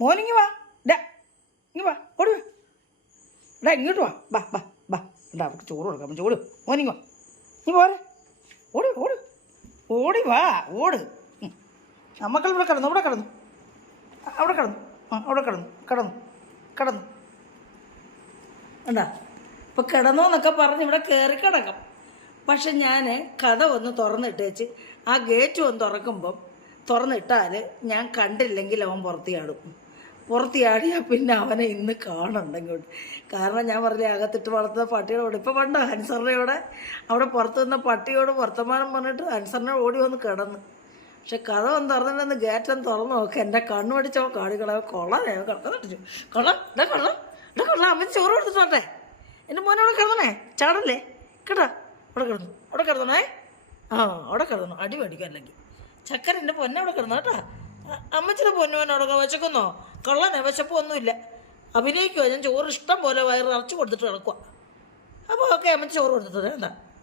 മോനിങ്ങി വാ. ഡാ ഇങ്ങി വാ, ഓടി വാ. ഡാ ഇങ്ങോട്ട് വാ, ബാ ബാ ബാ. ഡാ അവർക്ക് ചോറ് കൊടുക്കാം, ചോറ്. മോനിങ്ങി വാ, നീ പോരെ. ഓടി ഓടി ഓടി വാ, ഓട്. മക്കൾ ഇവിടെ കിടന്നു, ഇവിടെ കിടന്നു, അവിടെ കിടന്നു. അവിടെ കിടന്നു കിടന്നു കിടന്നു. ഉണ്ടാ ഇപ്പം കിടന്നു എന്നൊക്കെ പറഞ്ഞ് ഇവിടെ കയറി കിടക്കാം. പക്ഷെ ഞാൻ കഥ ഒന്ന് തുറന്നിട്ടേച്ച് ആ ഗേറ്റ് ഒന്ന് തുറന്നിട്ടാൽ ഞാൻ കണ്ടില്ലെങ്കിൽ അവൻ പുറത്തിയാടിയാൽ പിന്നെ അവനെ ഇന്ന് കാണുന്നുണ്ടെങ്കിൽ. കാരണം ഞാൻ പറഞ്ഞില്ലേ, അകത്തിട്ട് വളർത്തുന്ന പട്ടിയോട് ഇപ്പം പണ്ട് അൻസറിനോടെ അവിടെ പുറത്തു നിന്ന പട്ടിയോട് വർത്തമാനം പറഞ്ഞിട്ട് അൻസറിനെ ഓടി വന്ന് കിടന്ന്. പക്ഷെ കഥ ഒന്ന് തുറന്നിട്ടെന്ന് ഗേറ്റൊന്ന് തുറന്ന് നോക്കുക, എൻ്റെ കണ്ണു പഠിച്ചോ കാടുകളെ കൊള്ളാം കിടക്കുന്നിട്ട്. കൊള്ളാം അമ്മ ചോറ് കൊടുത്തിട്ടോട്ടെ. എൻ്റെ മോനെ അവിടെ കിടന്നണേ, ചാടല്ലേ കേട്ടോ. അവിടെ കിടന്നണേ. അവിടെ കിടന്നു, അടി മേടിക്കും. അല്ലെങ്കിൽ ചക്കര എൻ്റെ പൊന്നെ അവിടെ കിടന്നു കേട്ടോ. അമ്മച്ചിയുടെ പൊന്നുവനെ അവിടെ വിശക്കുന്നോ? കള്ളനെ വിശപ്പൊന്നുമില്ല, അഭിനയിക്കുമോ. ഞാൻ ചോറ് ഇഷ്ടം പോലെ വയറ് നിറച്ച് കൊടുത്തിട്ട് കിടക്കുക. അപ്പോൾ ഓക്കെ, അമ്മച്ചി ചോറ് കൊടുത്തിട്ട് എന്താ